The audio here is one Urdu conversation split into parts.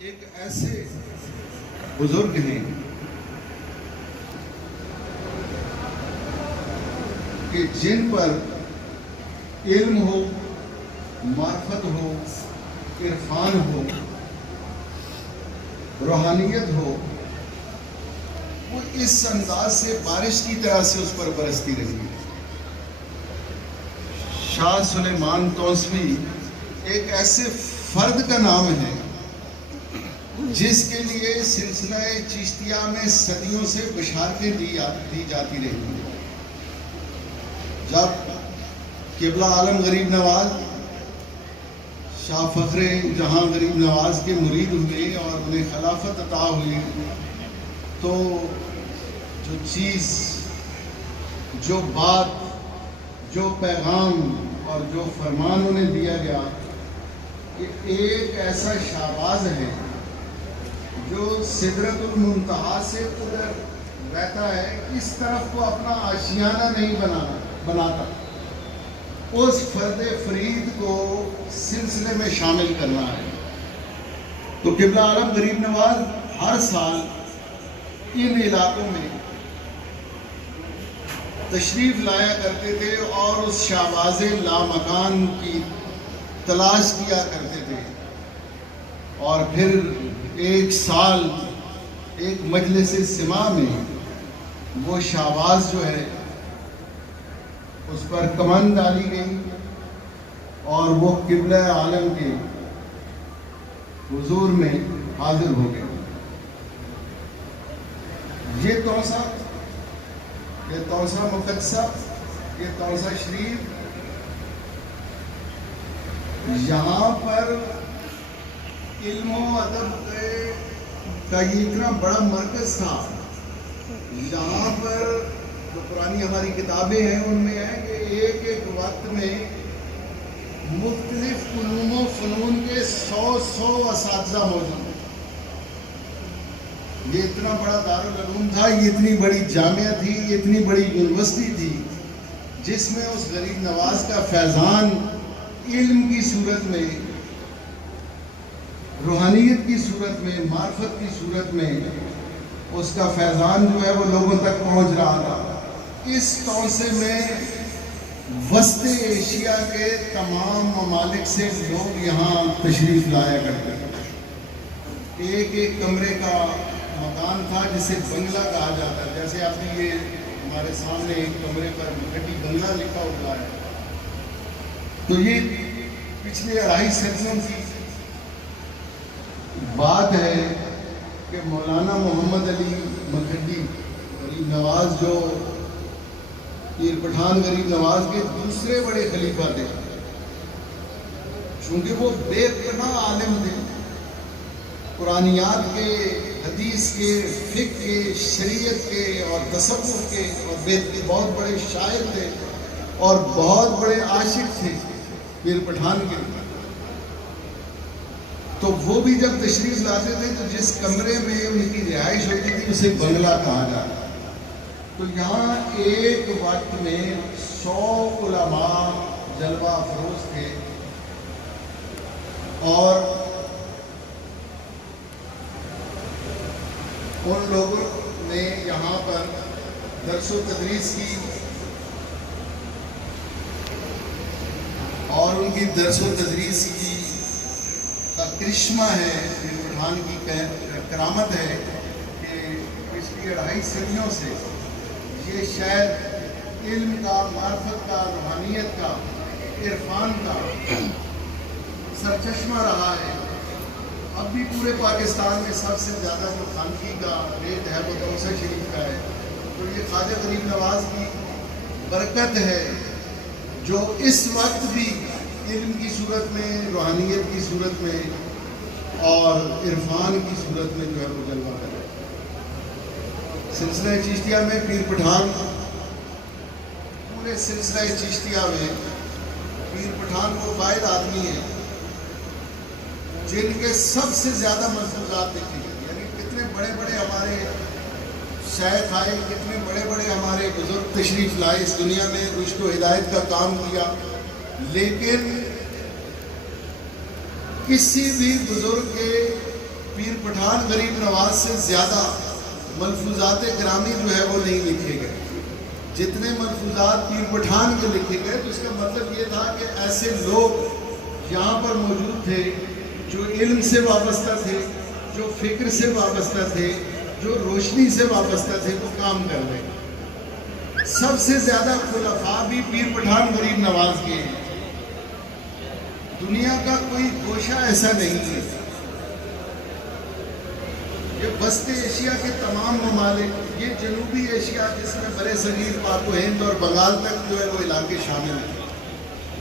ایک ایسے بزرگ ہیں کہ جن پر علم ہو، معرفت ہو، عرفان ہو، روحانیت ہو، وہ اس انداز سے بارش کی طرح سے اس پر برستی رہی ہے۔ شاہ سلیمان توسوی ایک ایسے فرد کا نام ہے جس کے لیے سلسلہ چشتیہ میں صدیوں سے بشارتیں دی جاتی رہی ہیں۔ جب قبلہ عالم غریب نواز شاہ فخر جہاں غریب نواز کے مرید ہوئے اور انہیں خلافت عطا ہوئی، تو جو چیز، جو بات، جو پیغام اور جو فرمان انہیں دیا گیا کہ ایک ایسا شہباز ہے جو سدرۃ المنتہا سے ادھر رہتا ہے، اس طرف کو اپنا آشیانہ نہیں بناتا، اس فرد فرید کو سلسلے میں شامل کرنا ہے۔ تو قبلہ عالم غریب نواز ہر سال ان علاقوں میں تشریف لایا کرتے تھے اور اس شہباز لامکان کی تلاش کیا کرتے تھے، اور پھر ایک سال ایک مجلس سماع میں وہ شہباز جو ہے اس پر کمند ڈالی گئی اور وہ قبلہ عالم کے حضور میں حاضر ہو گئے۔ یہ توسہ مقدسہ، یہ توسہ شریف یہاں پر علم و ادب کا یہ اتنا بڑا مرکز تھا۔ یہاں پر جو پرانی ہماری کتابیں ہیں ان میں ہے کہ ایک ایک وقت میں مختلف علوم و فنون کے 100 اساتذہ موجود ہیں۔ یہ اتنا بڑا دارالعلوم تھا، یہ اتنی بڑی جامعہ تھی، یہ اتنی بڑی یونیورسٹی تھی جس میں اس غریب نواز کا فیضان علم کی صورت میں، روحانیت کی صورت میں، معرفت کی صورت میں اس کا فیضان جو ہے وہ لوگوں تک پہنچ رہا تھا۔ اس توسے میں وسط ایشیا کے تمام ممالک سے لوگ یہاں تشریف لایا کرتے تھے۔ ایک ایک کمرے کا مکان تھا جسے بنگلہ کہا جاتا ہے، جیسے آپ نے یہ ہمارے سامنے ایک کمرے پر مکھٹی بنگلہ لکھا ہوا ہے، تو یہ پچھلے 2.5 صدیوں کی بات ہے کہ مولانا محمد علی مکھٹی غریب نواز، جو پیر پٹھان غریب نواز کے دوسرے بڑے خلیفہ تھے، چونکہ وہ بے پناہ عالم تھے، قرآنیات کے، حدیث کے، فقہ کے، شریعت کے اور تصوف کے، اور بہت بڑے شاعر تھے اور بہت بڑے عاشق تھے پیر پٹھان کے۔ تو وہ بھی جب تشریف لاتے تھے تو جس کمرے میں ان کی رہائش ہوتی تھی اسے بنگلہ کہا جاتا۔ تو یہاں ایک وقت میں 100 علماء جلوہ افروز تھے، اور ان لوگوں نے یہاں پر درس و تدریس کی، اور ان کی درس و تدریس کی کا کرشمہ ہے، پیر پٹھان کی کرامت ہے کہ پچھلی 2.5 صدیوں سے یہ شاید علم کا، معرفت کا، روحانیت کا، عرفان کا سرچشمہ رہا ہے۔ اب بھی پورے پاکستان میں سب سے زیادہ جو خانقی کا ریٹ ہے وہ توسہ شریف کا ہے، تو یہ خواجہ غریب نواز کی برکت ہے جو اس وقت بھی علم کی صورت میں، روحانیت کی صورت میں اور عرفان کی صورت میں جو ہے وہ جلوہ کر رہا ہے۔ سلسلہ چشتیہ میں پیر پٹھان، پورے سلسلہ چشتیہ میں پیر پٹھان وہ واحد آدمی ہیں جن کے سب سے زیادہ ملفوظات لکھی گئی، یعنی کتنے بڑے بڑے ہمارے شیخ آئے، کتنے بڑے بڑے ہمارے بزرگ تشریف لائے اس دنیا میں، رشد و ہدایت کا کام کیا، لیکن کسی بھی بزرگ کے پیر پٹھان غریب نواز سے زیادہ ملفوظات گرامی جو ہے وہ نہیں لکھے گئے. جتنے ملفوظات پیر پٹھان کے لکھے گئے تو اس کا مطلب یہ تھا کہ ایسے لوگ یہاں پر موجود تھے جو علم سے وابستہ تھے, جو فکر سے وابستہ تھے, جو روشنی سے وابستہ تھے, وہ کام کر رہے. سب سے زیادہ خلفاء بھی پیر پٹھان غریب نواز کے ہیں. دنیا کا کوئی گوشہ ایسا نہیں ہے. یہ وسط ایشیا کے تمام ممالک, یہ جنوبی ایشیا جس میں برِ صغیر, پاک و ہند اور بنگال تک جو ہے وہ علاقے شامل ہیں,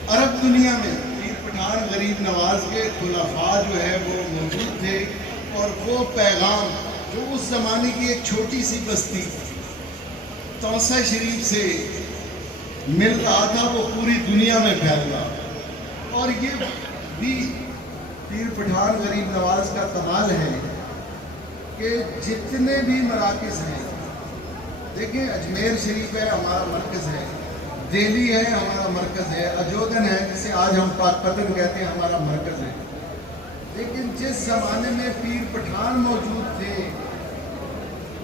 عرب دنیا میں پیر پٹھان غریب نواز کے خلفاء جو ہے وہ موجود تھے. اور وہ پیغام جو اس زمانے کی ایک چھوٹی سی بستی توسہ شریف سے مل رہا تھا, وہ پوری دنیا میں پھیل رہا. اور یہ بھی پیر پٹھان غریب نواز کا کمال ہے کہ جتنے بھی مراکز ہیں, دیکھیں اجمیر شریف ہے ہمارا مرکز ہے, دہلی ہے ہمارا مرکز ہے, اجودن ہے جسے آج ہم پاک پتن کہتے ہیں ہمارا مرکز ہے. لیکن جس زمانے میں پیر پٹھان موجود تھے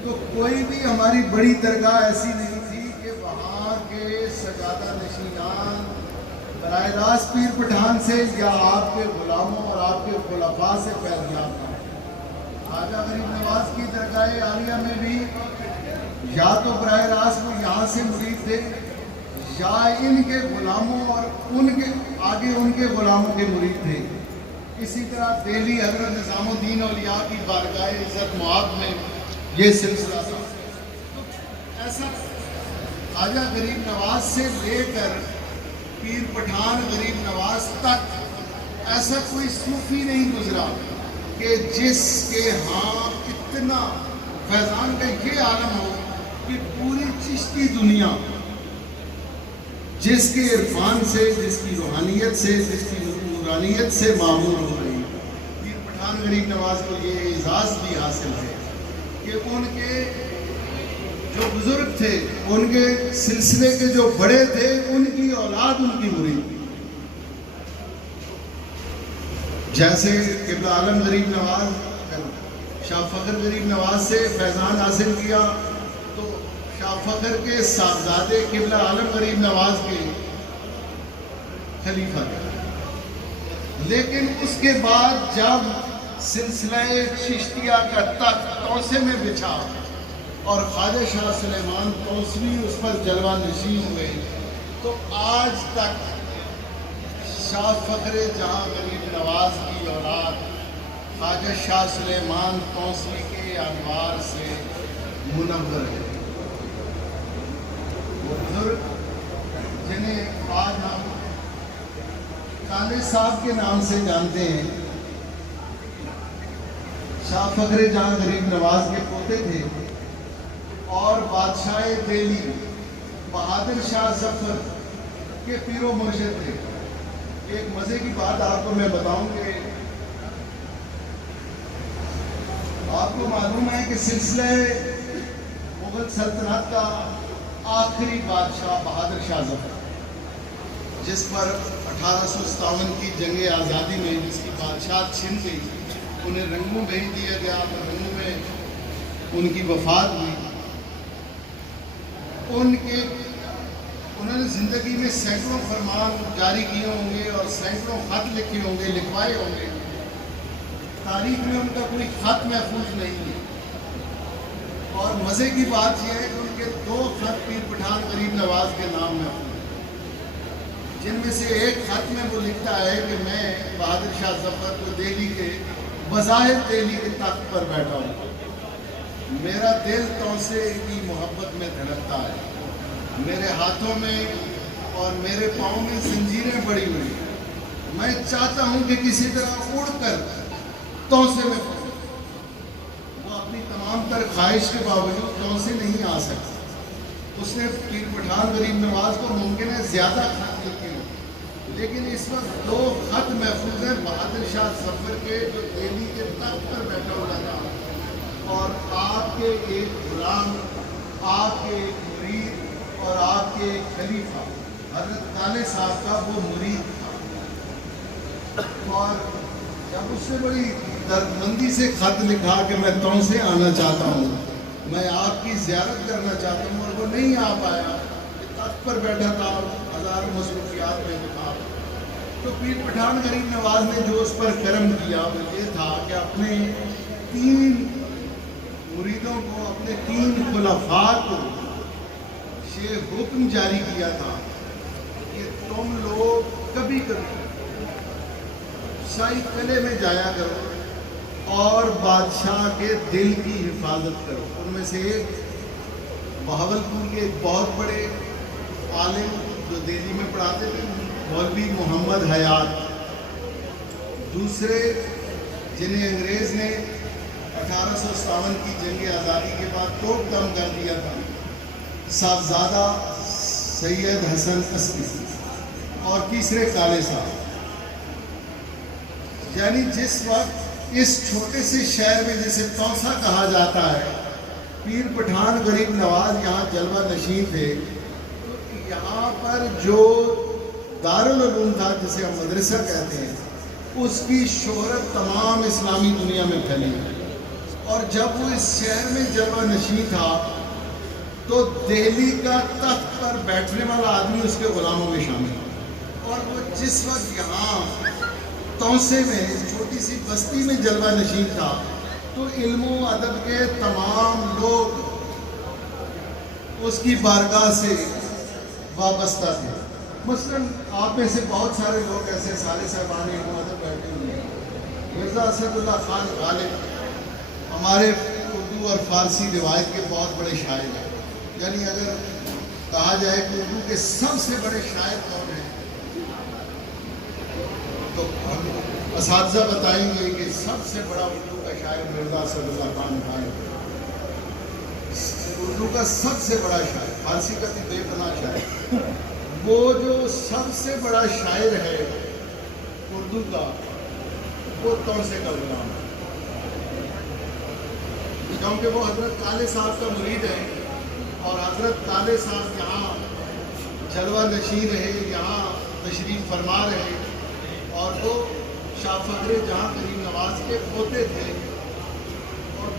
تو کوئی بھی ہماری بڑی درگاہ ایسی نہیں تھی کہ وہاں کے سجادہ نشینان براہ راست پیر پٹھان سے یا آپ کے غلاموں اور آپ کے خلفاء سے فیض یافتہ. خواجہ غریب نواز کی درگاہ عالیہ میں بھی یا تو براہ راست وہ یہاں سے مرید تھے یا ان کے غلاموں اور ان کے آگے ان کے غلاموں کے مرید تھے. اسی طرح دہلی حضرت نظام الدین اولیاء کی بارگاہ عزت معاب میں یہ سلسلہ تھا. ایسا خواجہ غریب نواز سے لے کر پیر پٹھان غریب نواز تک ایسا کوئی صوفی نہیں گزرا کہ جس کے ہاں اتنا فیضان کا یہ عالم ہو کہ پوری چشتی دنیا جس کے عرفان سے, جس کی روحانیت سے, جس کی نورانیت سے معمور ہو رہی. پیر پٹھان غریب نواز کو یہ اعزاز بھی حاصل ہے کہ ان کے جو بزرگ تھے, ان کے سلسلے کے جو بڑے تھے, ان کی اولاد ان کی مرید. جیسے قبلہ عالم غریب نواز شاہ فخر غریب نواز سے فیضان حاصل کیا تو شاہ فخر کے صاحبزادے قبلہ عالم غریب نواز کے خلیفہ تھے. لیکن اس کے بعد جب سلسلہ چشتیہ کا تخت توسے میں بچھا اور خواجہ شاہ سلیمان توسوی اس پر جلوہ نشین ہوئے تو آج تک شاہ فخر جہاں غریب نواز کی اولاد خواجہ شاہ سلیمان توسوی کے انوار سے منور ہے. وہ بزرگ جنہیں آج ہم کالے صاحب کے نام سے جانتے ہیں, شاہ فخر جہاں غریب نواز کے پوتے تھے اور بادشاہ دہلی بہادر شاہ ظفر کے پیر و مرشد تھے. ایک مزے کی بات آپ کو میں بتاؤں کہ آپ کو معلوم ہے کہ سلسلہ مغل سلطنت کا آخری بادشاہ بہادر شاہ ظفر, جس پر 1857 کی جنگ آزادی میں جس کی بادشاہت چھن گئی, انہیں رنگوں بھیج دیا گیا تو رنگوں میں ان کی وفات ہوئی. انہوں نے زندگی میں سینکڑوں فرمان جاری کیے ہوں گے اور سینکڑوں خط لکھے ہوں گے, لکھوائے ہوں گے. تاریخ میں ان کا کوئی خط محفوظ نہیں ہے. اور مزے کی بات یہ ہے کہ ان کے 2 خط پیر پٹھان غریب نواز کے نام محفوظ ہیں, جن میں سے ایک خط میں وہ لکھتا ہے کہ میں بہادر شاہ ظفر کو دہلی کے بظاہر دہلی کے تخت پر بیٹھا ہوں, میرا دل توسے کی محبت میں دھڑکتا ہے, میرے ہاتھوں میں اور میرے پاؤں میں زنجیریں پڑی ہوئی, میں چاہتا ہوں کہ کسی طرح اڑ کر توسے میں پہنچوں. وہ اپنی تمام تر خواہش کے باوجود توسے نہیں آ سکتا. اس نے پیر پٹھان غریب نواز کو ممکن ہے زیادہ خط لکھے ہوں, لیکن اس وقت 2 خط محفوظ ہیں بہادر شاہ ظفر کے, جو دہلی کے تخت پر بیٹھا ہوا تھا اور آپ کے ایک غلام, آپ کے ایک مرید اور آپ کے ایک خلیفہ حضرت کالے صاحب کا وہ مرید تھا. اور جب اس سے بڑی دردمندی سے خط لکھا کہ میں تم سے آنا چاہتا ہوں، میں آپ کی زیارت کرنا چاہتا ہوں، اور وہ نہیں آ پایا، تخت پر بیٹھا تھا اور ہزاروں مصروفیات میں تھا۔ تو پیر پٹھان غریب نواز نے جو اس پر کرم کیا وہ یہ تھا کہ اپنے 3 مریدوں کو، اپنے 3 خلفاء کو یہ حکم جاری کیا تھا کہ تم لوگ کبھی کبھی شاہی قلعے میں جایا کرو اور بادشاہ کے دل کی حفاظت کرو۔ ان میں سے ایک بہاولپور کے ایک بہت بڑے عالم جو دہلی میں پڑھاتے تھے، مولوی محمد حیات، دوسرے جنہیں انگریز نے 1857 کی جنگ آزادی کے بعد توپ دم کر دیا تھا، صاحبزادہ سید حسن عسکری، اور تیسرے کالے صاحب۔ یعنی جس وقت اس چھوٹے سے شہر میں جسے توسا کہا جاتا ہے، پیر پٹھان غریب نواز یہاں جلوہ نشین تھے، تو یہاں پر جو دارالعلوم تھا جسے ہم مدرسہ کہتے ہیں، اس کی شہرت تمام اسلامی دنیا میں پھیلی، اور جب وہ اس شہر میں جلوہ نشین تھا تو دہلی کا تخت پر بیٹھنے والا آدمی اس کے غلاموں میں شامل تھا، اور وہ جس وقت یہاں توسے میں چھوٹی سی بستی میں جلوہ نشین تھا تو علم و ادب کے تمام لوگ اس کی بارگاہ سے وابستہ تھے۔ مثلاً آپ میں سے بہت سارے لوگ ایسے سارے صاحبان علم و ادب بیٹھے ہوئے ہیں۔ مرزا اسد اللہ خان غالب ہمارے اردو اور فارسی روایت کے بہت بڑے شاعر ہیں، یعنی اگر کہا جائے کہ اردو کے سب سے بڑے شاعر کون ہیں تو ہم اساتذہ بتائیں گے کہ سب سے بڑا اردو کا شاعر مرزا اسد اللہ خان غالب، اردو کا سب سے بڑا شاعر، فارسی کا بھی بے پناہ شاعر۔ وہ جو سب سے بڑا شاعر ہے اردو کا، وہ توسے کا غلام ہے، کیونکہ وہ حضرت کالے صاحب کا مرید ہے، اور حضرت کالے صاحب یہاں جلوہ نشین رہے، یہاں تشریف فرما رہے، اور وہ شاہ فخر جہاں غریب نواز کے پوتے تھے، اور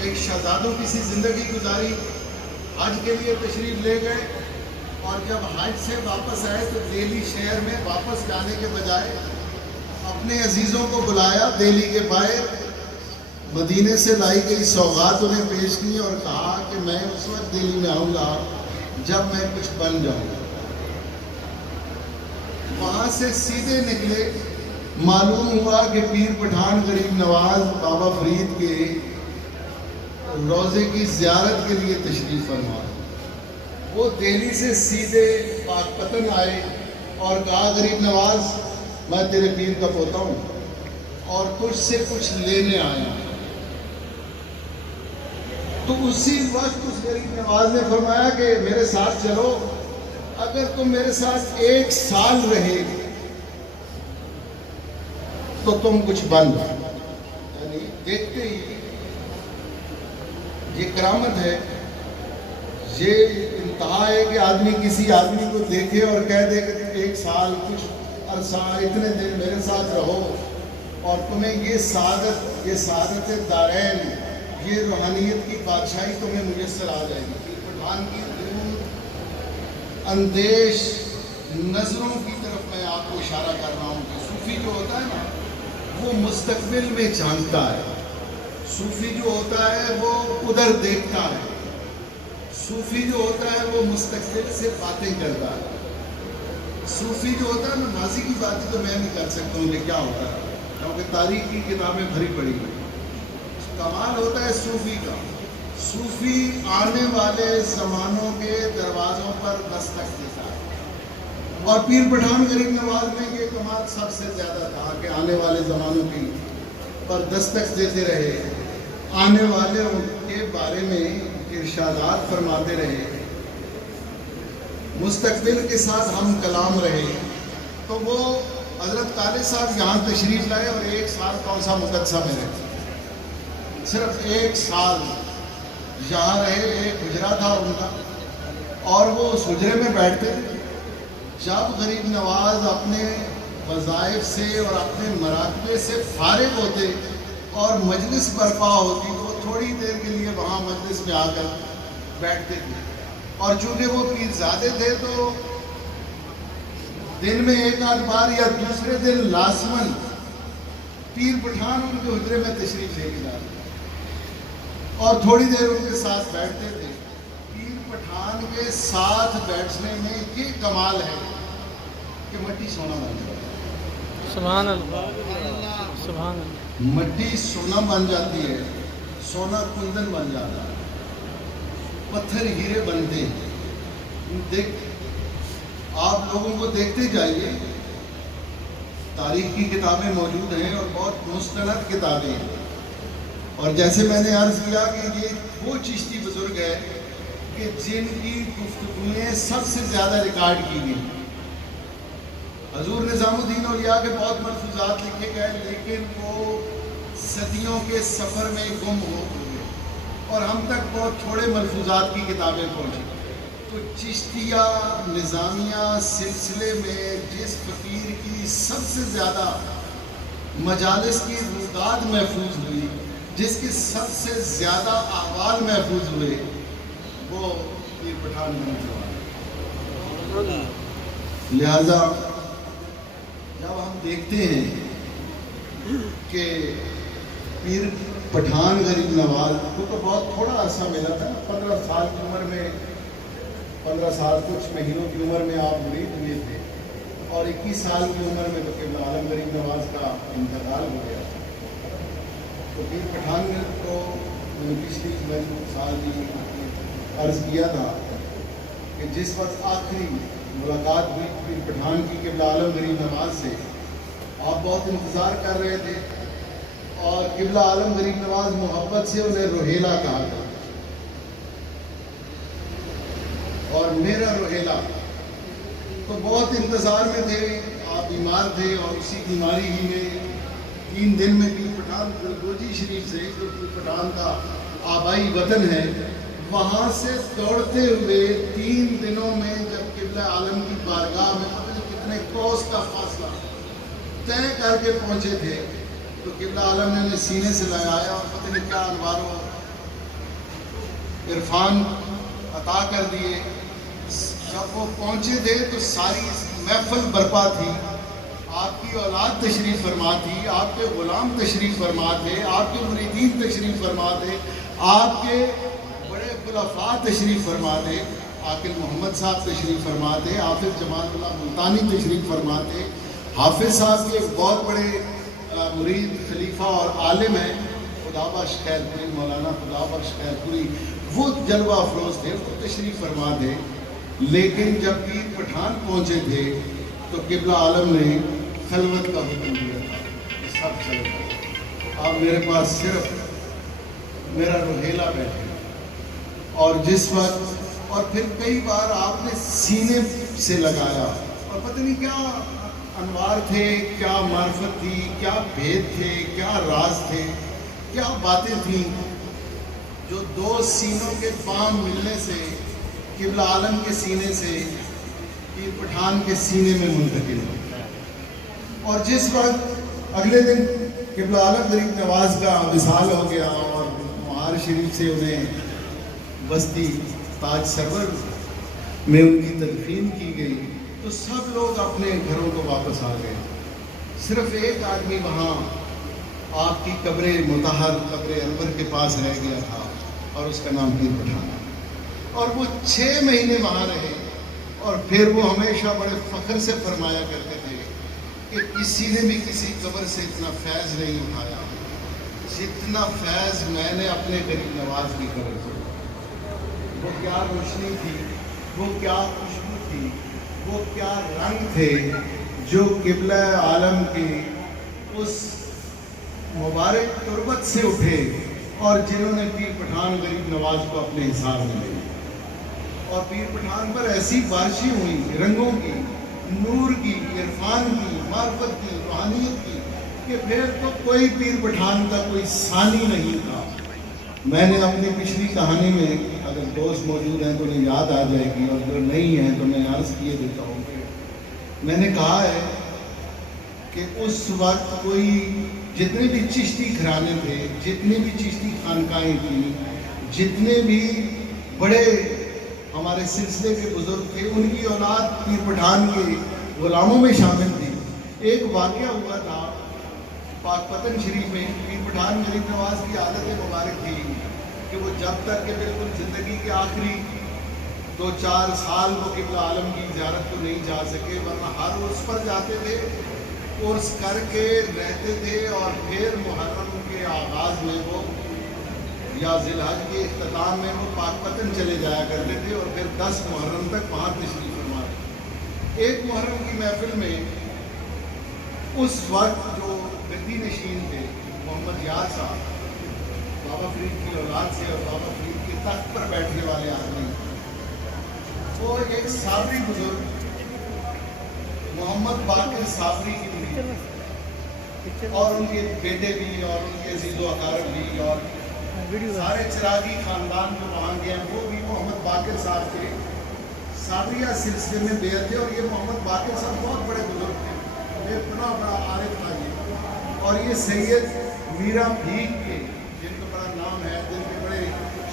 ایک شہزادوں کی سی زندگی گزاری، حج کے لیے تشریف لے گئے، اور جب حج سے واپس آئے تو دہلی شہر میں واپس جانے کے بجائے اپنے عزیزوں کو بلایا، دہلی کے باہر مدینے سے لائی گئی سوغات انہیں پیش کی، اور کہا کہ میں اس وقت دہلی میں آؤں گا جب میں کچھ بن جاؤں گا۔ وہاں سے سیدھے نکلے، معلوم ہوا کہ پیر پٹھان غریب نواز بابا فرید کے روضے کی زیارت کے لیے تشریف فرما۔ وہ دہلی سے سیدھے پاکپتن آئے اور کہا غریب نواز میں تیرے پیر کا پوتا ہوں اور تجھ سے کچھ لینے آیا۔ تو اسی وقت اس غریب نواز نے فرمایا کہ میرے ساتھ چلو، اگر تم میرے ساتھ 1 سال رہے تو تم کچھ بن۔ یعنی دیکھتے ہی یہ کرامت ہے، یہ انتہا ہے کہ آدمی کسی آدمی کو دیکھے اور کہہ دے کہ 1 سال کچھ عرصہ اتنے دن میرے ساتھ رہو اور تمہیں یہ سعادت دارین، یہ روحانیت کی بادشاہی تمہیں میسر آ جائے گی۔ پیر پٹھان کی دور اندیش نظروں کی طرف میں آپ کو اشارہ کر رہا ہوں کہ صوفی جو ہوتا ہے نا وہ مستقبل میں جانتا ہے، صوفی جو ہوتا ہے وہ ادھر دیکھتا ہے، صوفی جو ہوتا ہے وہ مستقبل سے باتیں کرتا ہے۔ صوفی جو ہوتا ہے نا ماضی کی باتیں تو میں نہیں کر سکتا ہوں کہ کیا ہوتا ہے، کیونکہ تاریخ کی کتابیں بھری پڑی ہیں۔ کمال ہوتا ہے صوفی کا، صوفی آنے والے زمانوں کے دروازوں پر دستک دیتا ہے، اور پیر پٹھان غریب نواز میں یہ کمال سب سے زیادہ تھا کہ آنے والے زمانوں کی پر دستک دیتے رہے، آنے والے کے بارے میں ارشادات فرماتے رہے، مستقبل کے ساتھ ہم کلام رہے۔ تو وہ حضرت کالے صاحب یہاں تشریف لائے اور 1 سال توسا مقدسہ میں رہے، صرف 1 سال یہاں رہے۔ ایک حجرہ تھا ان کا اور وہ اس حجرے میں بیٹھتے۔ جب غریب نواز اپنے وظائف سے اور اپنے مراقبے سے فارغ ہوتے اور مجلس برپا ہوتی تو وہ تھوڑی دیر کے لیے وہاں مجلس میں آ کر بیٹھتے تھے. اور چونکہ وہ پیرزادے تھے تو دن میں ایک آدھ بار یا دوسرے دن لازماً پیر پٹھان ان کے حجرے میں تشریف لے کے جاتے اور تھوڑی دیر ان کے ساتھ بیٹھتے تھے. پیر پٹھان کے ساتھ بیٹھنے میں یہ کمال ہے کہ مٹی سونا بن جاتی ہے. سبحان اللہ، سبحان اللہ. مٹی سونا بن جاتی ہے، سونا کندن بن جاتا ہے، پتھر ہیرے بنتے ہیں. دیکھ آپ لوگوں کو دیکھتے جائیے، تاریخ کی کتابیں موجود ہیں اور بہت مستند کتابیں ہیں. اور جیسے میں نے عرض کیا کہ یہ وہ چشتی بزرگ ہے کہ جن کی گفتگویں سب سے زیادہ ریکارڈ کی گئی. حضور نظام الدین اولیاء کے بہت ملفوظات لکھے گئے لیکن وہ صدیوں کے سفر میں گم ہو گئے اور ہم تک بہت تھوڑے ملفوظات کی کتابیں پہنچی. تو چشتیہ نظامیہ سلسلے میں جس فقیر کی سب سے زیادہ مجالس کی روداد محفوظ ہوئی، جس کے سب سے زیادہ احوال محفوظ ہوئے، وہ پیر پٹھان گنج. لہذا جب ہم دیکھتے ہیں کہ پیر پٹھان غریب نواز کو تو بہت تھوڑا عرصہ ملا تھا، 15 سال کی عمر میں، 15 سال کچھ مہینوں کی عمر میں آپ مرید ہوئے تھے اور 21 سال کی عمر میں تو قبلہ عالم غریب نواز کا انتقال ہو گیا. تو پیر پٹھان کو میں نے پچھلی سال بھی عرض کیا تھا کہ جس وقت آخری ملاقات ہوئی پیر پٹھان کی قبلہ عالم غریب نواز سے، آپ بہت انتظار کر رہے تھے اور قبلہ عالم غریب نواز محبت سے انہیں روہیلا کہا تھا. اور میرا روہیلا تو بہت انتظار میں تھے. آپ بیمار تھے اور اسی بیماری ہی میں 3 دن میں پیر پٹھان گلگوجی شریف سے، جو پیر پٹھان کا آبائی وطن ہے، وہاں سے دوڑتے ہوئے 3 دنوں میں جب قبلہ عالم کی بارگاہ میں پتہ نہیں کتنے کوس کا فاصلہ طے کر کے پہنچے تھے تو قبلہ عالم نے انہیں سینے سے لگایا اور پتہ نہیں کیا انوار و عرفان عطا کر دیے. جب وہ پہنچے تھے تو ساری محفل برپا تھی. آپ کی اولاد تشریف فرما تھی، آپ کے غلام تشریف فرما تھے، آپ کے مریدین تشریف فرما تھے، آپ کے بڑے خلفاء تشریف فرما تھے. عاقل محمد صاحب تشریف فرما تھے، حافظ جمال اللہ ملتانی تشریف فرما تھے. حافظ صاحب کے بہت بڑے مرید خلیفہ اور عالم ہیں، خدا بخش خیر پوری، مولانا خدا بخش خیر پوری، وہ جلوہ افروز تھے، وہ تشریف فرما تھے. لیکن جب پیر پٹھان پہنچے تھے تو قبلہ عالم نے خلوت کا حکم دیا تھا کہ سب چلے جاؤ، آپ میرے پاس صرف میرا روہیلا بیٹھے. اور جس وقت اور پھر کئی بار آپ نے سینے سے لگایا اور پتہ نہیں کیا انوار تھے، کیا معرفت تھی، کیا بھید تھے، کیا راز تھے، کیا باتیں تھیں جو 2 سینوں کے پام ملنے سے قبلہ عالم کے سینے سے پیر پٹھان کے سینے میں منتقل ہو. اور جس وقت اگلے دن قبلہ عالم غریب نواز کا وصال ہو گیا اور مہار شریف سے انہیں بستی تاج سرور میں ان کی تدفین کی گئی تو سب لوگ اپنے گھروں کو واپس آ گئے. صرف ایک آدمی وہاں آپ کی قبر مطہر، قبر انور کے پاس رہ گیا تھا اور اس کا نام پیر پٹھان. اور وہ 6 مہینے وہاں رہے اور پھر وہ ہمیشہ بڑے فخر سے فرمایا کرتے تھے کہ کسی نے بھی کسی قبر سے اتنا فیض نہیں اٹھایا جتنا فیض میں نے اپنے غریب نواز کی قبر سے. وہ کیا روشنی تھی، وہ کیا خوشبو تھی، وہ کیا رنگ تھے جو قبلہ عالم کی اس مبارک تربت سے اٹھے اور جنہوں نے پیر پٹھان غریب نواز کو اپنے حساب میں لے. اور پیر پٹھان پر ایسی بارشیں ہوئی رنگوں کی، نور کی، عرفان کی، معرفت کی، روحانیت کی کہ پھر تو کوئی پیر پٹھان کا کوئی ثانی نہیں تھا. میں نے اپنی پچھلی کہانی میں، اگر دوست موجود ہیں تو انہیں یاد آ جائے گی اور جو نہیں ہیں تو میں عرض کیے دیتا ہوں کہ میں نے کہا ہے کہ اس وقت کوئی جتنے بھی چشتی گھرانے تھے، جتنے بھی چشتی خانقاہیں تھیں، جتنے بھی بڑے ہمارے سلسلے کے بزرگ تھے، ان کی اولاد پیر پٹھان کے غلاموں میں شامل تھی۔ ایک واقعہ ہوا تھا پاک پتن شریف میں، پیر پٹھان غریب نواز کی عادت مبارک تھی کہ وہ جب تک کہ بالکل زندگی کے آخری 2-4 سال وہ قبلہ عالم کی زیارت کو نہیں جا سکے، ورنہ ہر عرس پر جاتے تھے، عرس کر کے رہتے تھے، اور پھر محرم کے آغاز میں وہ یا ذی الحج کے اختتام میں وہ پاک پتن چلے جایا کرتے تھے، اور پھر 10 محرم تک وہاں تشریف فرما تھے۔ ایک محرم کی محفل میں اس وقت جو گدی نشین تھے محمد یار صاحب، بابا فرید کی اولاد سے اور بابا فرید کے تخت پر بیٹھنے والے آدمی، وہ ایک صابری بزرگ محمد باقر صابری کی مرید، اور ان کے بیٹے بھی اور ان کے عزیز و اقارب بھی اور سارے چراغی خاندان جو وہاں گئے ہیں، وہ بھی محمد باقر صاحب کے صابریہ سلسلے میں بیعت تھے۔ اور یہ محمد باقر صاحب بہت بڑے بزرگ تھے، بے پناہ بڑا عارف تھا یہ، اور یہ سید میرا بھیگ کے، جن کا بڑا نام ہے، جن کے بڑے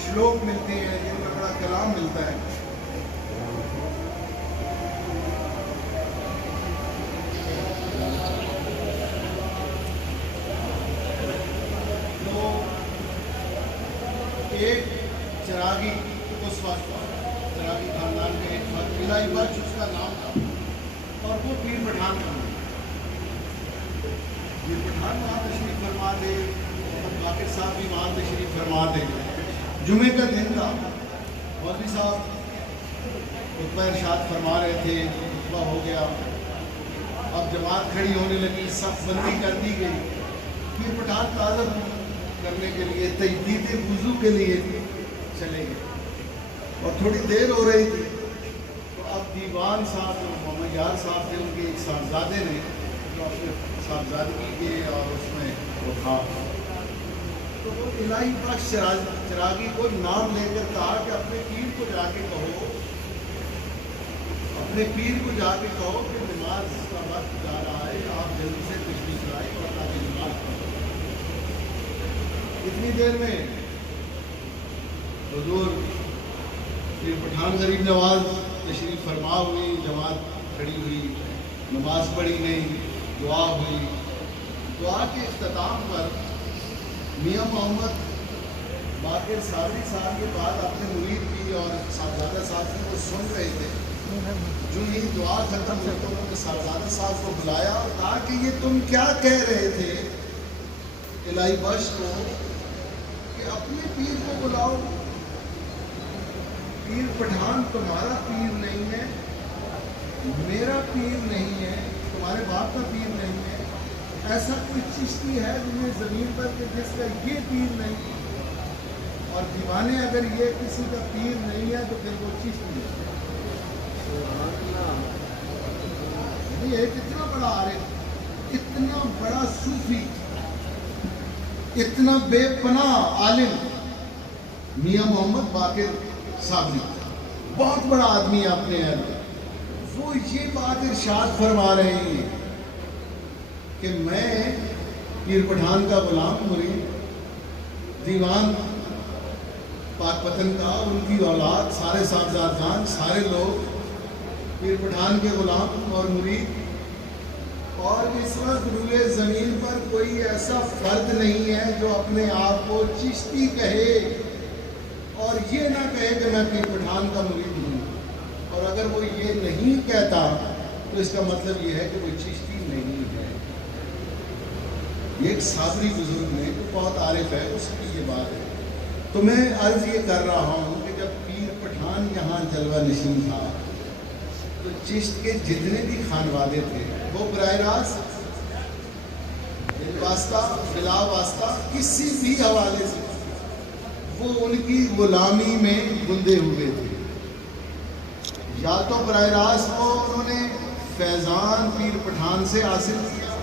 شلوک ملتے ہیں، جن کا بڑا کلام ملتا ہے۔ ایک چراغی اس وقت چراغی خاندان کے ایک وقت الہی بخش اس کا نام تھا، اور وہ پیر پٹھان کا نام، پیر پٹھان وہاں تشریف فرما دے، باقر صاحب بھی وہاں تشریف فرما دے۔ جمعے کا دن تھا، مولوی صاحب خطبہ ارشاد فرما رہے تھے، خطبہ ہو گیا، اب جماعت کھڑی ہونے لگی، صف بندی کر دی گئی، پیر پٹھان تازہ کرنے کے لیے تجدید وضو کے لیے چلے گئے، اور تھوڑی دیر ہو رہی تھی، تو اب دیوان صاحب جو محمد یار صاحب تھے، ان کے ایک صاحبزادے نے جو اپنے صاحبزادگی کے اور اس میں وہ تھا، تو وہ الہی بخش چراغی کو نام لے کر کہا کہ اپنے پیر کو جا کے کہو، اپنے پیر کو جا کے کہو کہ نماز کا وقت جا رہا ہے، آپ جلدی سے تشریف لائیں اور تاکہ نماز پڑھیں۔ اتنی دیر میں حضور پیر پٹھان غریب نواز تشریف فرما ہوئی، جماعت کھڑی ہوئی، نماز پڑھی گئی، دعا ہوئی۔ دعا کے اختتام پر میاں محمد باقر صابری صاحب کے بعد اپنے مرید کی اور صاحبزادہ صاحب کی وہ سن رہے تھے، جو ہی دعا ختم ہوئی تو انہوں نے صاحبزادہ صاحب کو بلایا اور کہا کہ یہ تم کیا کہہ رہے تھے الہی بخش کو کہ اپنے پیر کو بلاؤ، پیر پٹھان تمہارا پیر نہیں ہے، میرا پیر نہیں ہے، تمہارے باپ کا پیر نہیں ہے، ایسا کوئی چشتی ہے جنہیں زمین پر کہ جس کا یہ پیر نہیں، اور دیوانے اگر یہ کسی کا پیر نہیں ہے تو پھر وہ چشتی ہے۔ یہ کتنا بڑا عارف، اتنا بڑا صوفی، اتنا بے پناہ عالم میاں محمد باقر صابری، بہت بڑا آدمی اپنے عہد، وہ یہ بات ارشاد فرما رہے ہیں کہ میں پیر پٹھان کا غلام مرید، دیوان پاک پتن کا، ان کی اولاد، سارے صاحبزادگان، سارے لوگ پیر پٹھان کے غلام اور مرید، اور اس وقت روئے زمین پر کوئی ایسا فرد نہیں ہے جو اپنے آپ کو چشتی کہے اور یہ نہ کہے کہ میں پیر پٹھان کا مرید ہوں، اور اگر وہ یہ نہیں کہتا تو اس کا مطلب یہ ہے کہ وہ چشتی نہیں ہے۔ یہ ایک صابری بزرگ نے جو بہت عارف ہے، اس کی یہ بات ہے۔ تو میں عرض یہ کر رہا ہوں کہ جب پیر پٹھان یہاں جلوہ نشین تھا تو چشت کے جتنے بھی خانوادے تھے وہ براہ راست واسطہ بلا واسطہ کسی بھی حوالے سے وہ ان کی غلامی میں بندے ہوئے تھے، یا تو براہ راست وہ انہوں نے فیضان پیر پٹھان سے حاصل کیا،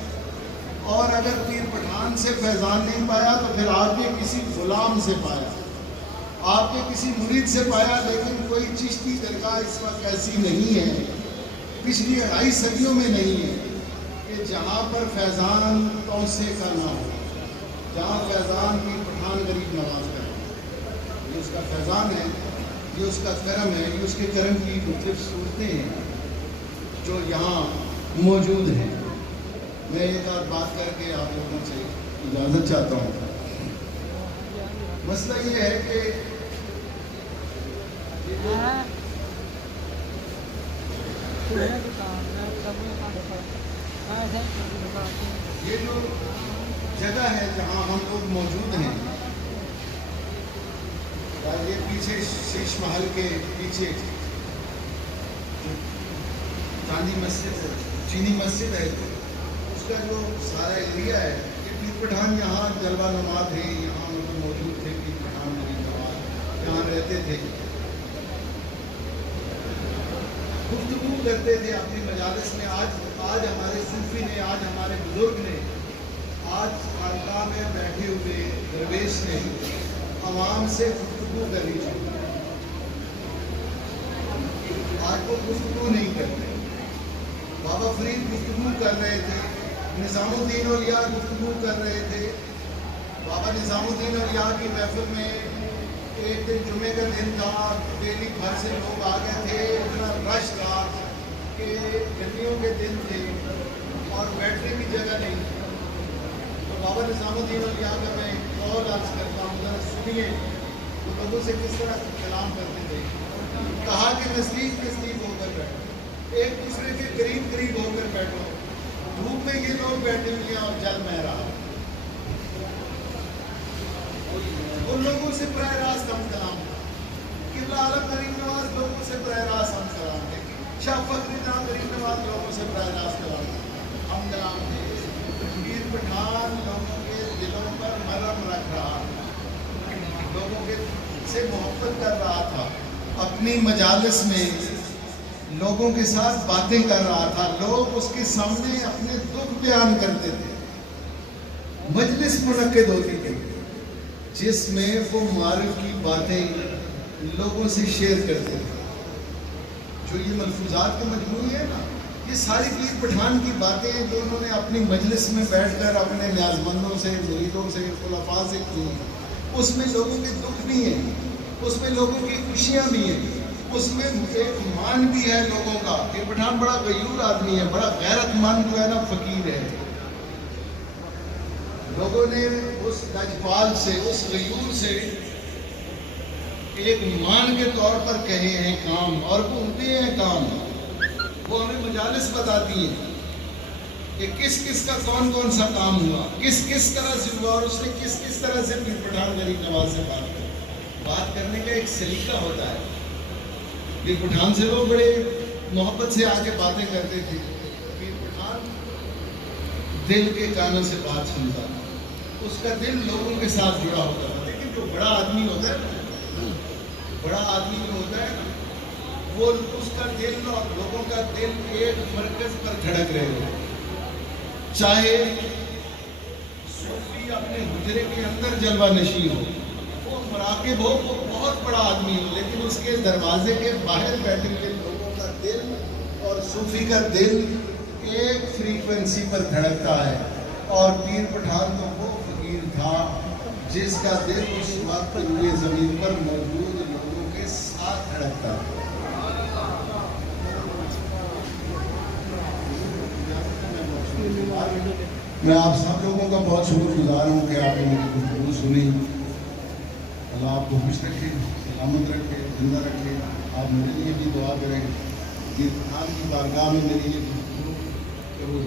اور اگر پیر پٹھان سے فیضان نہیں پایا تو پھر آپ کے کسی غلام سے پایا، آپ کے کسی مرید سے پایا، لیکن کوئی چشتی درگاہ اس وقت ایسی نہیں ہے، پچھلی 2.5 صدیوں میں نہیں ہے کہ جہاں پر فیضان توسے کا نہ ہو، جہاں فیضان کی پٹھان غریب نواز کا ہے، یہ اس کا فیضان ہے، یہ اس کا کرم ہے، یہ اس کے کرم کی مختلف صورتیں ہیں جو یہاں موجود ہیں۔ میں ایک آدھ بات کر کے آپ لوگوں سے اجازت چاہتا ہوں۔ مسئلہ یہ ہے کہ یہ جو جگہ ہے جہاں ہم لوگ موجود ہیں، یہ پیچھے شیش محل کے پیچھے چاندی مسجد ہے، چینی مسجد ہے، اس کا جو سارا ایریا ہے، یہ پیر پٹھان یہاں جلوہ نما تھے، یہاں موجود تھے، پیر پٹھان غریب نواز یہاں رہتے تھے، گفتگو کرتے تھے اپنی مجالس میں۔ آج ہمارے صوفی نے، آج ہمارے بزرگ نے، آج خانقاہ میں بیٹھے ہوئے درویش نے عوام سے گفتگو کرنی چاہیے۔ آج وہ گفتگو نہیں کرتے۔ بابا فرید گفتگو کر رہے تھے، نظام الدین اولیاء گفتگو کر رہے تھے۔ بابا نظام الدین اولیاء کی محفل میں ایک دن جمعے کا دن تھا، دہلی بھر سے لوگ آ گئے تھے، اتنا رش تھا کہ گرمیوں کے دن تھے اور بیٹھنے کی جگہ نہیں تھی۔ تو بابا نظام الدین اولیاء کا میں قول عرض کرتا ہوں، ذرا سنیے وہ لوگوں سے کس طرح کلام کرتے تھے۔ کہا کہ نزدیک نزدیک ہو کر بیٹھو، ایک دوسرے کے قریب قریب ہو کر بیٹھو، دھوپ میں یہ لوگ بیٹھے ہوئے ہیں اور جل مہ رہا ہے۔ ان لوگوں سے براہ راست ہم کلام کریں، قبلہ عالم غریب نواز لوگوں سے براہ راست ہم کلام کریں، شاہ فخر جہاں غریب نواز لوگوں سے براہ راست کلام کریں، ہم کلام کریں۔ پیر پٹھان لوگوں کے دلوں پر مرہم رکھ رہا تھا، لوگوں کے سے محبت کر رہا تھا، اپنی مجالس میں لوگوں کے ساتھ باتیں کر رہا تھا، لوگ اس کے سامنے اپنے دکھ بیان کرتے تھے، مجلس منعقد ہوتی تھی جس میں وہ معارف کی باتیں لوگوں سے شیئر کرتے تھے۔ جو یہ ملفوظات کے مجموعی ہے نا، یہ ساری پیر پٹھان کی باتیں جو انہوں نے اپنی مجلس میں بیٹھ کر اپنے نیاز مندوں سے، مریدوں سے، خلفاء سے کی، اس میں لوگوں کے دکھ بھی ہیں، اس میں لوگوں کی خوشیاں بھی ہیں، اس میں ایک مان بھی ہے لوگوں کا۔ پیر پٹھان بڑا غیور آدمی ہے، بڑا غیرت مند جو ہے نا فقیر ہے۔ لوگوں نے اس لجپال سے، اس غیور سے ایک مان کے طور پر کہے ہیں کام، اور وہ ہوتے ہیں کام، وہ ہمیں مجالس بتاتی ہیں کہ کس کس کا کون کون سا کام ہوا، کس کس طرح سے ہوا، اور اس نے کس کس طرح سے پیر پٹھان غریب نواز سے بات کرنے کا ایک سلیقہ ہوتا ہے۔ پیر پٹھان سے وہ بڑے محبت سے آ کے باتیں کرتے تھے، پیر پٹھان دل کے کانوں سے بات سنتا تھا، اس کا دل لوگوں کے ساتھ جڑا ہوتا تھا۔ لیکن جو بڑا آدمی ہوتا ہے نا، بڑا آدمی جو ہوتا ہے نا، وہ اس کا دل اور لوگوں کا دل ایک مرکز پر دھڑک رہے ہو، چاہے صوفی اپنے حجرے کے اندر جلوہ نشی ہو، وہ مراقب ہو، وہ بہت بڑا آدمی ہو، لیکن اس کے دروازے کے باہر بیٹھے ہوئے لوگوں کا دل اور صوفی کا دل ایک فریکوینسی پر دھڑکتا ہے۔ اور پیر پٹھان تو وہ فقیر تھا جس کا دل اس وقت روئے زمین پر موجود لوگوں کے ساتھ دھڑکتا ہے۔ میں آپ سب لوگوں کا بہت شکر گزار ہوں کہ آپ نے میری گفتگو سنی۔ اللہ آپ کو خوش رکھے، سلامت رکھے، زندہ رکھے۔ آپ میرے لیے بھی دعا کریں، پیر پٹھان کی بارگاہ میں میری یہ گفتگو قبول۔